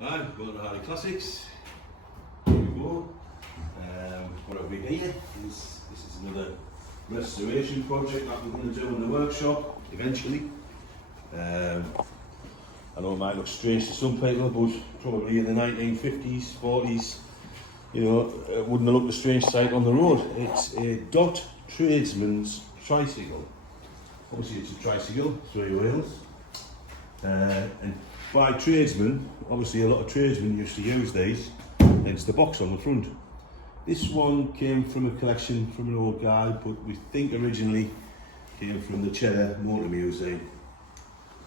Hi, welcome to Harley Classics. Here we go. What have we here? This is another restoration project that we're going to do in the workshop eventually. I know it might look strange to some people, but probably in the 1950s, 40s, you know, it wouldn't have looked a strange sight on the road. It's a Dot Tradesman's tricycle. Obviously it's a tricycle, 3 wheels. And by tradesmen, obviously a lot of tradesmen used to use these, hence the box on the front. This one came from a collection from an old guy, but we think originally came from the Cheddar Motor Museum.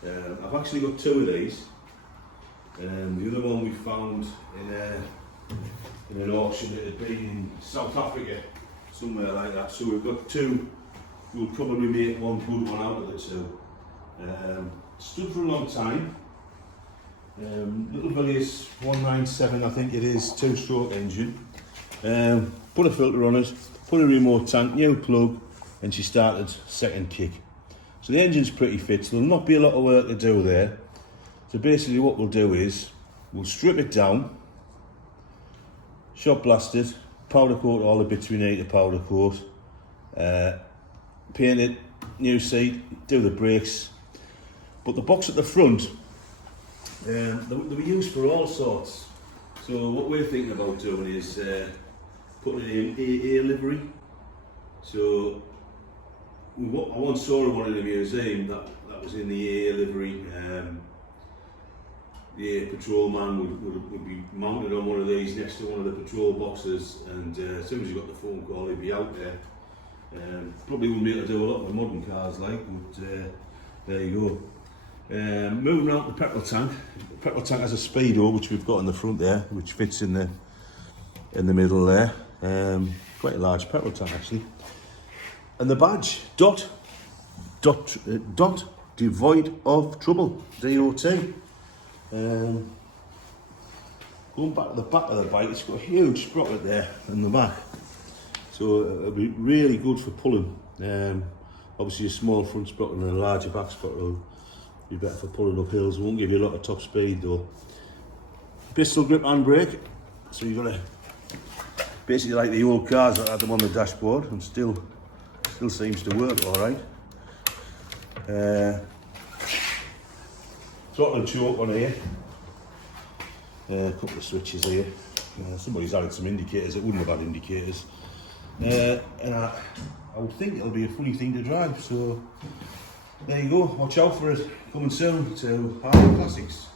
I've actually got 2 of these. The other one we found in an auction that had been in South Africa, somewhere like that. So we've got 2. We'll probably make one good one out of the 2. Stood for a long time. Little Villiers 197, I think it is, 2-stroke engine. Put a filter on it, put a remote tank, new plug, and she started second kick. So the engine's pretty fit, so there'll not be a lot of work to do there. So basically what we'll do is, we'll strip it down, shot blast it, powder coat all the bits we need to powder coat, paint it, new seat, do the brakes. But the box at the front, they were used for all sorts. So what we're thinking about doing is putting in AA livery. So I once saw one in the museum that was in the AA livery. The AA patrolman would be mounted on one of these next to one of the patrol boxes, and as soon as you got the phone call, he'd be out there. Probably wouldn't be able to do a lot with modern cars like, but there you go. Moving around the petrol tank. The petrol tank has a speedo which we've got in the front there, which fits in the middle there. Quite a large petrol tank actually. And the badge, Dot devoid of trouble, DOT. Going back to the back of the bike, it's got a huge sprocket there in the back, so it'll be really good for pulling. Obviously a small front sprocket and a larger back sprocket will be better for pulling up hills. It won't give you a lot of top speed though. Pistol grip handbrake, so you've got to basically like the old cars that had them on the dashboard, and still seems to work all right. Throttle and choke on here. A couple of switches here. Somebody's added some indicators that wouldn't have had indicators. And I would think it'll be a funny thing to drive, so there you go. Watch out for it. Coming soon to Harley Classics.